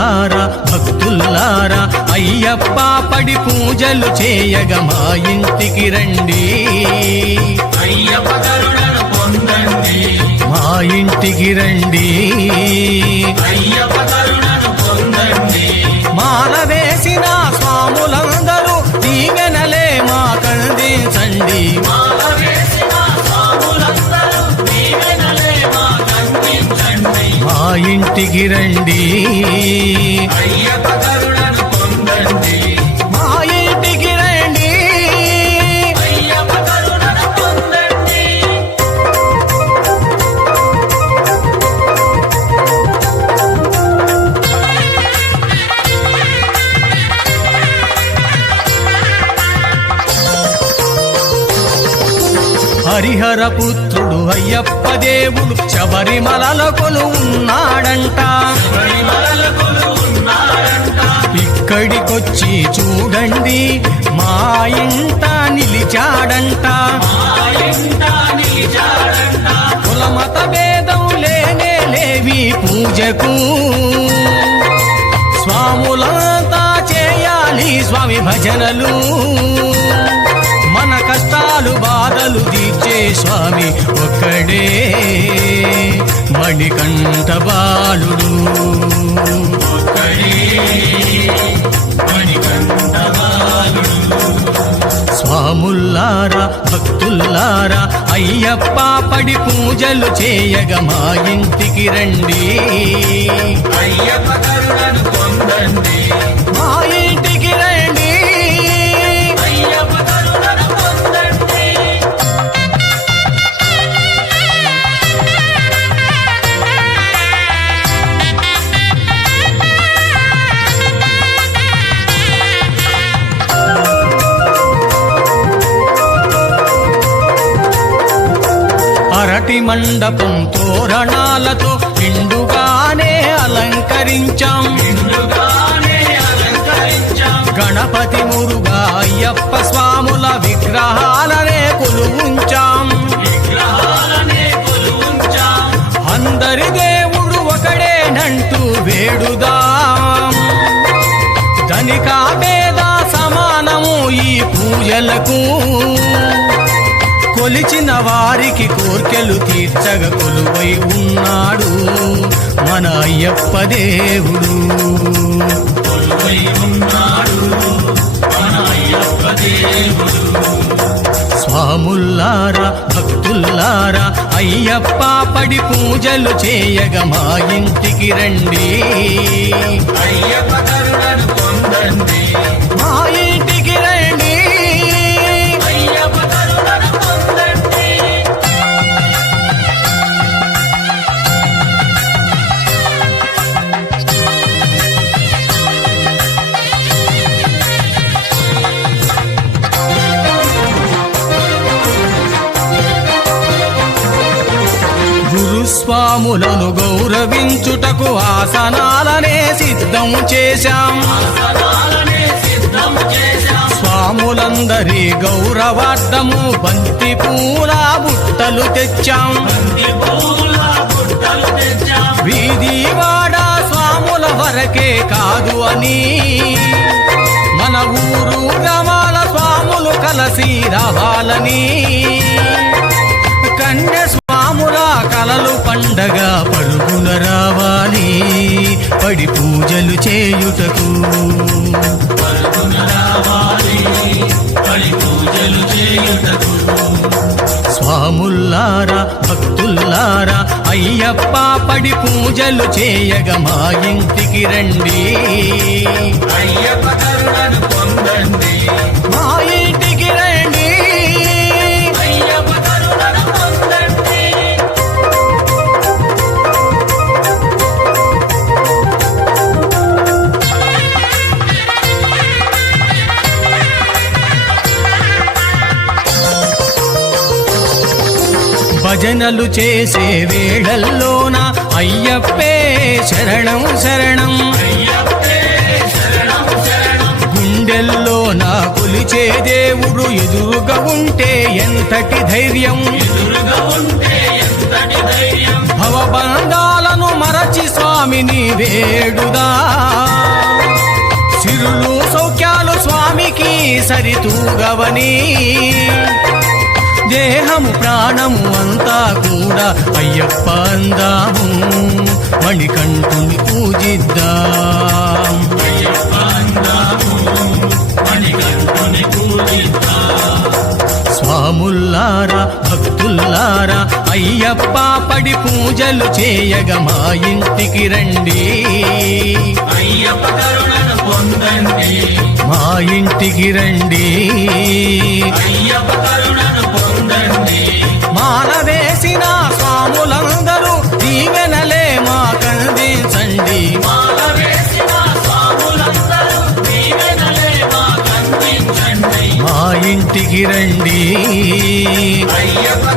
స్వాముల్లారా భక్తుల్లారా అయ్యప్ప పడి పూజలు చేయగ మా ఇంటికి రండి. మా ఇంటికి రండి. అయ్యప్ప కరుణను పొందండి. మాల వేసిన స్వాములందరూ దీవెనలే మా కందించండి. మాల ఇంటికి రండి. అయ్యప్ప కరుణను పొందండి. హరిహర పుత్రుడు అయ్యప్ప దేవుడు శబరిమలలో కొలు ఉన్నాడంట. ఇక్కడికొచ్చి చూడండి మా ఇంట నిలిచాడంట. కులమత భేదం లేనే లేవి పూజకు. స్వాములంతా చేయాలి స్వామి భజనలు. కష్టాలు బాధలు తీర్చే స్వామి ఒక్కడే. మణికంఠ బాలుడు స్వాముల్లారా భక్తుల్లారా అయ్యప్ప పడి పూజలు చేయగ మా ఇంటికి రండి. అయ్యప్ప కరుణను పొందండి. మండపం తోరణాలతో నిండుగానే అలంకరించాం. గణపతి మురుగా అయ్యప్ప స్వాముల విగ్రహాలనే కొలువుంచాం. అందరి దేవుడు ఒకడేనంటూ వేడుదా. కొలిచిన వారికి కోర్కెలు తీర్చగ ఉన్నాడు మన అయ్యప్ప కొలువై ఉన్నాడు మన అయ్యప్ప దేవుడు. స్వాముల్లారా భక్తుల్లారా అయ్యప్ప పడి పూజలు చేయగ మా ఇంటికి రండి. అయ్యప్ప కరుణను పొందండి. గురుస్వాములను గౌరవించుటకు ఆసనాలనే సిద్ధం చేశాం. స్వాములందరి గౌరవార్థము బంతి పూల బుట్టలు తెచ్చాం. బంతి వీధి వాడ స్వాముల వరకే కాదు అని. మన ఊరు గ్రామాల స్వాములు కలసి రావాలని. కన్య కలలు పండగ పరుగున రావాలి పడి పూజలు చేయుటకు పరుగున రావాలి. పడి పూజలు చేయుటకు. స్వాముల్లారా భక్తుల్లారా అయ్యప్ప పడి పూజలు చేయగ మా ఇంటికి రండి. అయ్యప్ప కరుణను పొందండి. భజనలు చేసే వేళల్లోన అయ్యప్పే శరణం శరణం. గుండెల్లో నా కొలిచే దేవుడు ఎదురుగా ఉంటే ఎంతటి ధైర్యం? భవబంధాలను మరచి స్వామిని వేడుదా? సిరులు సౌఖ్యాలు స్వామికి సరితూగవని? ప్రాణము అంతా కూడా అయ్యప్ప అందాము. మణికంఠుని పూజిద్దాం. అయ్యప్ప అందాము. మణికంఠుని పూజిద్దాం. స్వాముల్లారా భక్తుల్లారా అయ్యప్ప పడి పూజలు చేయగ మా ఇంటికి రండి. అయ్యప్ప కరుణను పొందండి. మా ఇంటికి రండి. అయ్యప్ప చేసిన స్వాములందరూ దీవెనలే మాకందించండి మా ఇంటికి రండి. అయ్యప్ప